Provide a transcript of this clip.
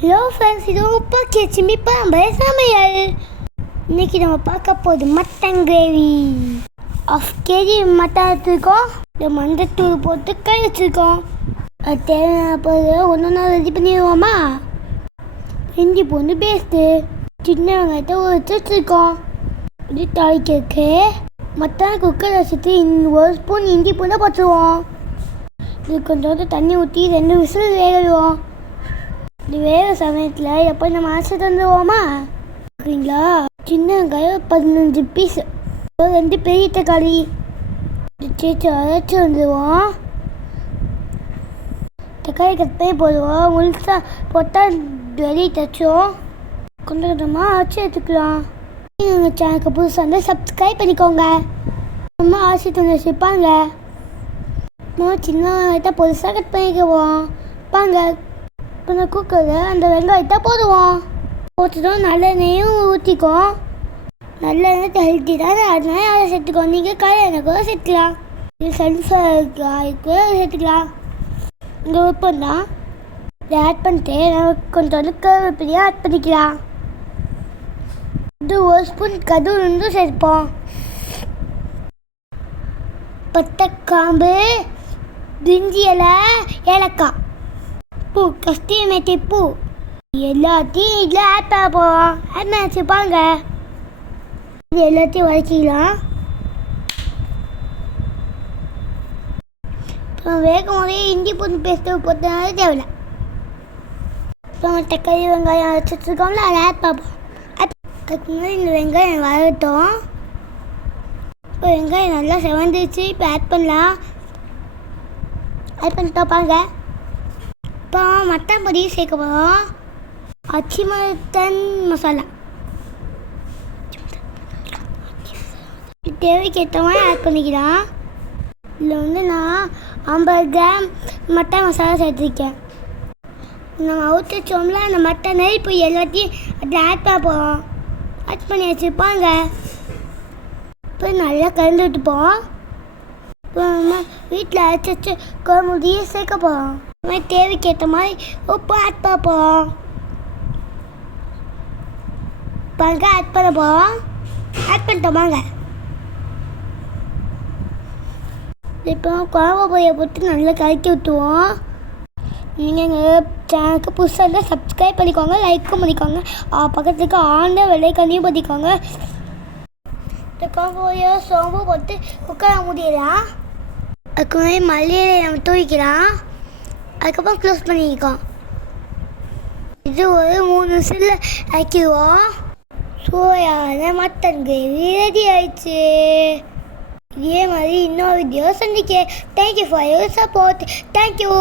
Hello friends இது உப்பா கேச்சிமி பரம்பரை சமையல்? இன்னைக்கு நம்ம பார்க்க போகுது mutton gravy half KG mutton எடுத்துருக்கோம். இந்த மஞ்சத்தூள் போட்டு கறி வச்சுருக்கோம். அது தேவையான பொருள் ஒன்று ஒன்றா ரெடி பண்ணிடுவோமா? இஞ்சி பூண்டு பேஸ்ட்டு சின்ன வெங்காயத்தை உரிச்சு வச்சுருக்கோம். இது தாளிக்கிறதுக்கு மட்டன் குக்கர் வச்சுட்டு இந்த ஒரு ஸ்பூன் இஞ்சி பூண்டை போட்டுருவோம். இது கொஞ்சோண்டு தண்ணி ஊற்றி ரெண்டு விசில் வேகடுவோம். இப்படி வேறு சமயத்தில் எப்போ நம்ம அரைச்சி தந்துடுவோமா ஓகேங்களா சின்ன வெங்காயம் பதினஞ்சு பீஸ் ரெண்டு பெரிய தக்காளி. சேர்த்து அரைச்சி வந்துடுவோம் தக்காளி கட் பண்ணி போடுவோம். முழுசாக போட்டால் வெளியே தச்சோம் கொஞ்சம் கொஞ்சமாக அரைச்சி எடுத்துக்கலாம். எங்கள் சேனலுக்கு புதுசாக இருந்தால் சப்ஸ்கிரைப் பண்ணிக்கோங்க. சும்மா அரைச்சி தந்து வச்சுருப்பாங்க. அம்மா சின்ன வெங்காயத்தை புதுசாக கட் பண்ணிக்குவோம். பாங்க இப்போ நான் குக்கரில் அந்த வெங்காயத்தை போடுவோம். போட்டுட்டோம் நல்லெண்ணெயும் ஊற்றிக்கும் நல்லெண்ணெய் ஹெல்த்தி தான் அதனால அதை சேர்த்துக்கோம் நீங்கள் கல்யாணம் கூட சேர்த்துக்கலாம். இது சன்ஃப்ளவர் கூட சேர்த்துக்கலாம். இங்கே விருப்பம் தான். இதை ஆட் பண்ணிட்டு கொஞ்சம் கொஞ்சோண்டு கருவேப்பிலையும் ஆட் பண்ணிக்கலாம். இது ஒரு ஸ்பூன் கது வந்து சேர்ப்போம். பத்தக்காம்பு காம்பு பிரிஞ்சி இலை ஏலக்காய். பூ கஸ்தூரி மேத்தி பூ எல்லாத்தையும் இதில் ஆட் பண்ண போகிறோம் ஆட் பண்ண வச்சுப்பாங்க இது எல்லாத்தையும் வதக்கிக்கலாம் அப்புறம் வேகும் போதே இஞ்சி பூண்டு பேஸ்ட்டு போட்டதுனால தேவையில்ல அப்புறம் தக்காளி வெங்காயம் அரைச்சி வச்சுருக்கோம்ல அதை ஆட் பார்ப்போம் அதுக்கு முன்னாடி இந்த வெங்காயம் வரட்டும் இப்போ வெங்காயம் நல்லா செவந்துருச்சு இப்போ ஆட் பண்ணலாம் ஆட் பண்ணிட்டு பாருங்கள் இப்போ மட்டன் பொடி சேர்க்க போகிறோம் அச்சி மட்டன் மசாலா. தேவைக்கு மாதிரி ஆட் பண்ணிக்கலாம். இதில் வந்து நான் ஐம்பது கிராம் மட்டன் மசாலா சேர்த்துருக்கேன். நம்ம அவுத்து வச்சோம்ல அந்த மட்டனை இப்போ எல்லாத்தையும் அதில் ஆட் பண்ண போகிறோம் ஆட் பண்ணி வச்சுருப்பாங்க. இப்போ நல்லா கலந்து விட்டுப்போம். இப்போ நம்ம வீட்டில் அரைச்சி வச்சு குழம்பு சேர்க்க போகிறோம் மாதிரி தேவைக்கு ஏற்ற மாதிரி உப்பு ஆட் பார்ப்போம். போகிறோம் பாருங்க ஆட் பண்ண போகிறோம் ஆட் பண்ணிட்டோம் வாங்க. இப்போ குழம்பு பொடியை போட்டு நல்லா கலக்கி விட்டுவோம் நீங்கள் எங்கள் சேனலுக்கு புதுசாக இருந்தால் சப்ஸ்கிரைப் பண்ணிக்கோங்க லைக்கும் பண்ணிக்கோங்க. பக்கத்துக்கு ஆண்ட வெள்ளைக்கண்ணியும் பண்ணிக்கோங்க இந்த குழம்பு பொய்யோ சோம்பு போட்டு குக்கரை முடியலாம் அதுக்கு முன்னாடி மல்லியை நம்ம தூக்கிக்கலாம் அதுக்கப்புறம் க்ளோஸ் பண்ணிக்கலாம் இது ஒரு மூணு விசில் ஆக்கிடுவோம் சுவையான மட்டன் கிரேவி ரெடி ஆயிடுச்சு. இதே மாதிரி இன்னொரு வீடியோ சந்திக்க thank you for your support thank you